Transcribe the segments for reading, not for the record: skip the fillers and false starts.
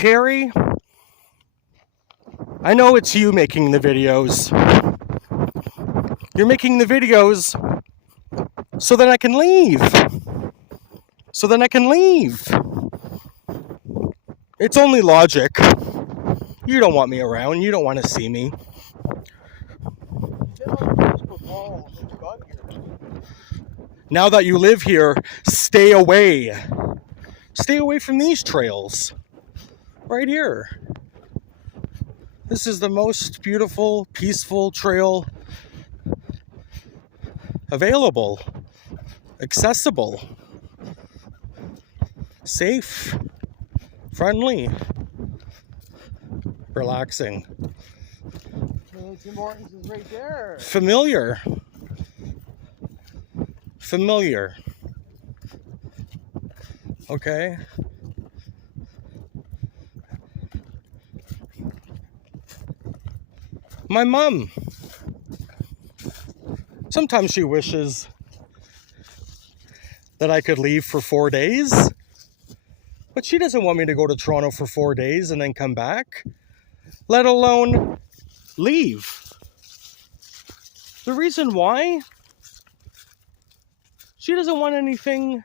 Terry, I know it's you making the videos. You're making the videos so that I can leave. So then I can leave. It's only logic. You don't want me around. You don't want to see me. Now that you live here, stay away. Stay away from these trails. Right here. This is the most beautiful, peaceful trail available, accessible, safe, friendly, relaxing. Tim Hortons is right there. Familiar. Familiar. Okay. My mom. Sometimes she wishes that I could leave for 4 days. But she doesn't want me to go to Toronto for 4 days and then come back. Let alone leave. The reason why? She doesn't want anything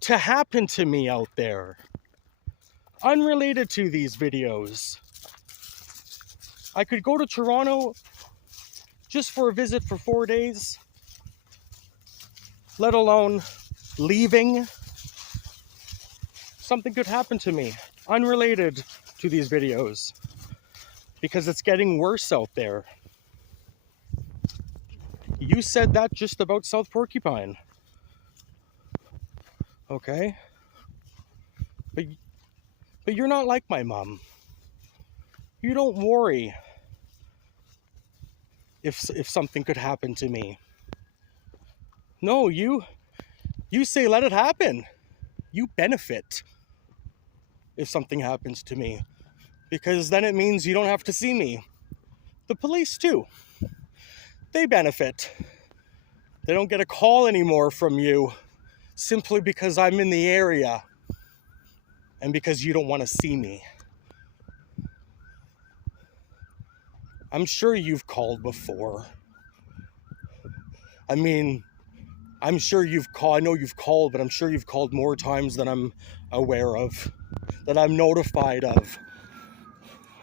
to happen to me out there. Unrelated to these videos. I could go to Toronto just for a visit for 4 days, let alone leaving. Something could happen to me, unrelated to these videos, because it's getting worse out there. You said that just about South Porcupine. Okay? But you're not like my mom. You don't worry if something could happen to me. No, you say let it happen. You benefit if something happens to me, because then it means you don't have to see me. The police too. They benefit. They don't get a call anymore from you simply because I'm in the area and because you don't want to see me. I'm sure you've called before. I mean, I'm sure you've called. I know you've called, but I'm sure you've called more times than I'm aware of, that I'm notified of.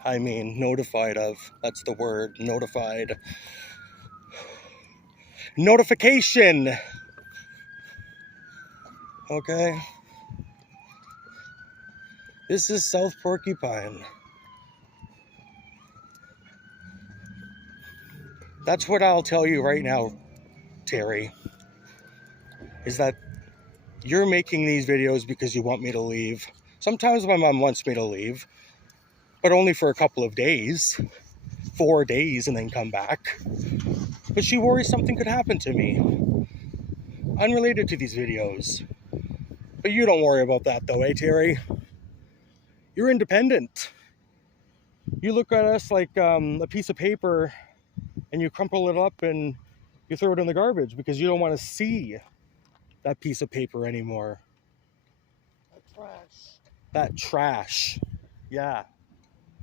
I mean, notified of. That's the word, notified. Notification. Okay. This is South Porcupine. That's what I'll tell you right now, Terry, is that you're making these videos because you want me to leave. Sometimes my mom wants me to leave, but only for a couple of days, 4 days, and then come back. But she worries something could happen to me, unrelated to these videos. But you don't worry about that though, eh, Terry? You're independent. You look at us like a piece of paper and you crumple it up and you throw it in the garbage because you don't want to see that piece of paper anymore. That trash. That trash. Yeah.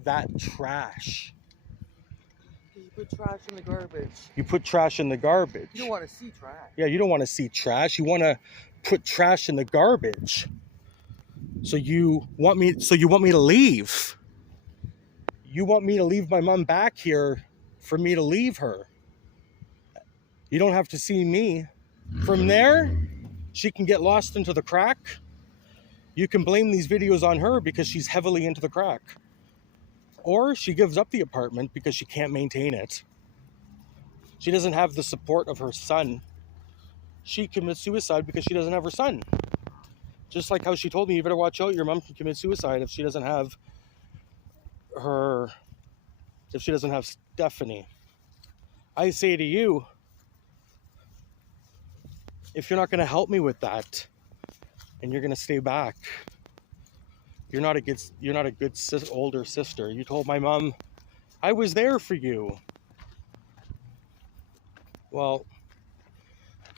That trash. You put trash in the garbage. You put trash in the garbage. You don't want to see trash. Yeah, you don't want to see trash. You want to put trash in the garbage. So you want me to leave. You want me to leave my mom back here for me to leave her. You don't have to see me. From there, she can get lost into the crack. You can blame these videos on her because she's heavily into the crack. Or she gives up the apartment because she can't maintain it. She doesn't have the support of her son. She commits suicide because she doesn't have her son. Just like how she told me, you better watch out, your mom can commit suicide if she doesn't have Stephanie. I say to you, if you're not going to help me with that, and you're going to stay back, you're not a good older sister. You told my mom, I was there for you. Well,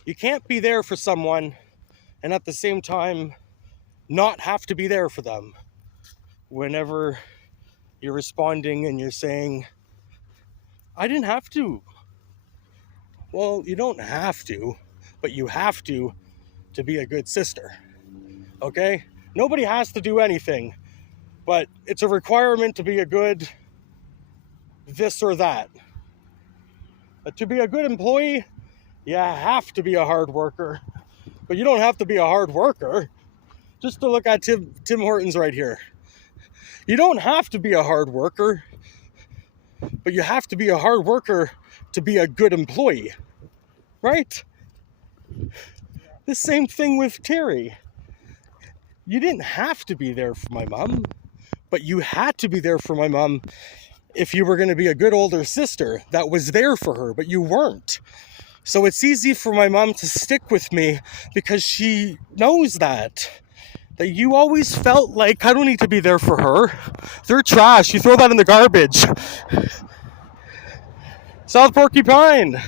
you can't be there for someone and at the same time not have to be there for them. whenever you're responding and you're saying, I didn't have to. Well, you don't have to, but you have to be a good sister. Okay? Nobody has to do anything, but it's a requirement to be a good this or that. But to be a good employee, you have to be a hard worker. But you don't have to be a hard worker. Just to look at Tim Hortons right here. You don't have to be a hard worker, but you have to be a hard worker to be a good employee. Right? The same thing with Terry. You didn't have to be there for my mom, but you had to be there for my mom if you were going to be a good older sister that was there for her, but you weren't. So it's easy for my mom to stick with me because she knows that you always felt like I don't need to be there for her. They're trash. You throw that in the garbage. South Porcupine.